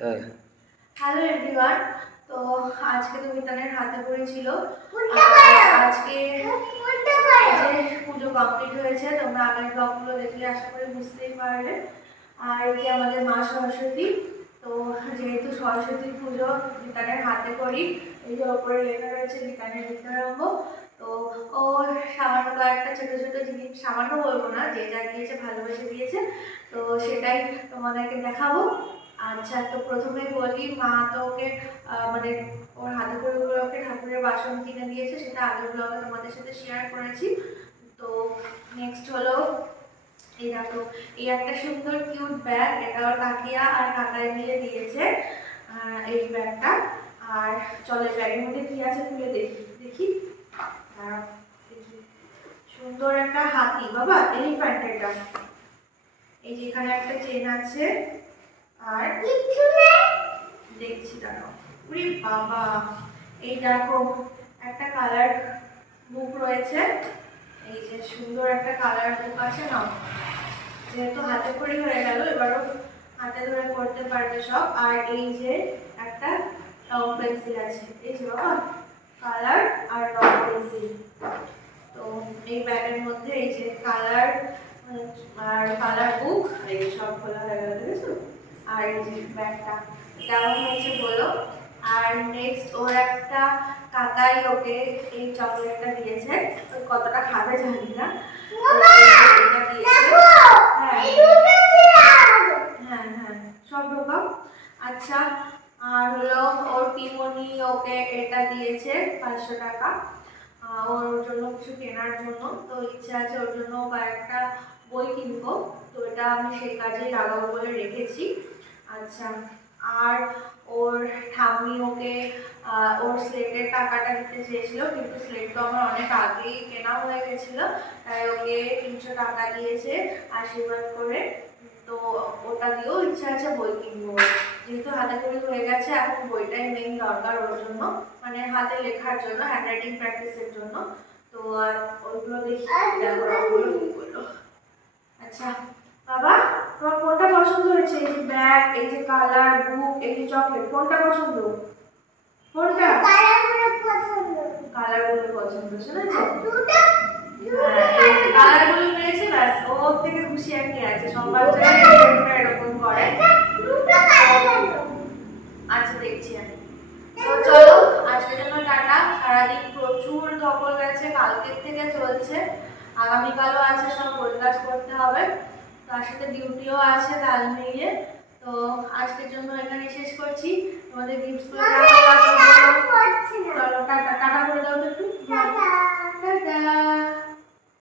Hello everyone. তো আজকে তো মিতানের হাতে পড়েছিল, আজকে যে পুজো কমপ্লিট হয়েছে। তোমরা আগের ব্লগগুলো দেখলে আশা করি বুঝতেই পারলে। আর এই যে আমাদের মা সরস্বতী, তো যেহেতু সরস্বতী পুজো মিতানের হাতে করি, এই যে ওপরে লেখা রয়েছে মিতানের বিদ্যারম্ভ। তো ও সামান্য কয়েকটা ছোটো ছোটো জিনিস, সামান্য বলবো না, যে যা দিয়েছে ভালোবেসে দিয়েছে, তো সেটাই তোমাদেরকে দেখাবো। আচ্ছা, তো প্রথমেই বলি, মা তো ওকে মানে ওর হাতে করে ওকে ঠাকুরের বাসন কিনে দিয়েছে, সেটা আগের ব্লগে তোমাদের সাথে শেয়ার করেছি। তো নেক্সট হলো এই দেখো, এই একটা সুন্দর কিউট ব্যাগ, এটা ওর কাকিয়া আর কাকাই মিলে দিয়েছে এই ব্যাগটা। আর চলো এই ব্যাগের মধ্যে কি আছে খুলে দেখি দেখি। সুন্দর একটা হাতি, বাবা এলিফ্যান্ট এটা। এই যে এখানে একটা চেন আছে, আর দেখছি দাঁড়াও। উরে বাবা, এই দেখো একটা কালার বুক রয়েছে। এই যে সুন্দর একটা কালার বুক আছে না, যেহেতু হাতে খড়ি হয়ে গেল, এবারও হাতে ধরে করতে পারবে সব। আর এই যে একটা রং পেন্সিল আছে, এই যে বাবা কালার আর রং পেন্সিল। তো এই ব্যাগের মধ্যে এই যে কালার আর কালার বুক, এই সব খোলা হয়ে গেল, দেখেছো? আর এই যে ব্যাগটা কেমন হয়েছে বলো। আর নেক্সট ওর একটা কাকাই ওকে এই চকলেটটা দিয়েছে, কতটা খাবে জানি না, হ্যাঁ হ্যাঁ সব ঢোকাও। আচ্ছা, আর হলো ওর পিমনি ওকে এটা দিয়েছে 500 টাকা ওর জন্য কিছু কেনার জন্য। তো ইচ্ছা আছে ওর জন্য কয়েকটা বই কিনবো, তো এটা আমি সেই কাজেই লাগাবো বলে রেখেছি। আচ্ছা, আর ওর ঠাম্মি ওকে ওর স্লেটের টাকাটা দিতে চেয়েছিল, কিন্তু স্লেট তো আমার অনেক আগেই কেনা হয়ে গেছিলো, তাই ওকে 300 টাকা দিয়েছে আশীর্বাদ করে। তো ওটা দিয়েও ইচ্ছা আছে বই কিনবো, যেহেতু হাতে করে হয়ে গেছে, এখন বইটাই মেইন দরকার ওর জন্য, মানে হাতে লেখার জন্য, হ্যান্ডরাইটিং প্র্যাকটিসের জন্য। তো আর ওইগুলো দেখি দেখো ওগুলো কি করলো। আচ্ছা বাবা, তোমার কোনটা পছন্দ হয়েছে? এই যে ব্যাগ, এই যে কালার বুক, এই যে চকলেট, কোনটা পছন্দ? কোনটা? কালারগুলো পছন্দ, শুনেছো? কালারগুলো পেয়েছে, ব্যাস ওর থেকে খুশি আর কি আছে। সবার জন্য এরকম করে। আচ্ছা দেখছি আমি। তো চলো আজকের জন্য টাটা। সারাদিন প্রচুর ধকল গেছে, কালকের থেকে চলছে, আগামীকালও আছে, সব কাজ করতে হবে, তার সাথে ডিউটিও আছে তাল মিলিয়ে। তো আজকের জন্য এখানে শেষ করছি। তোমাদের গিফটসগুলো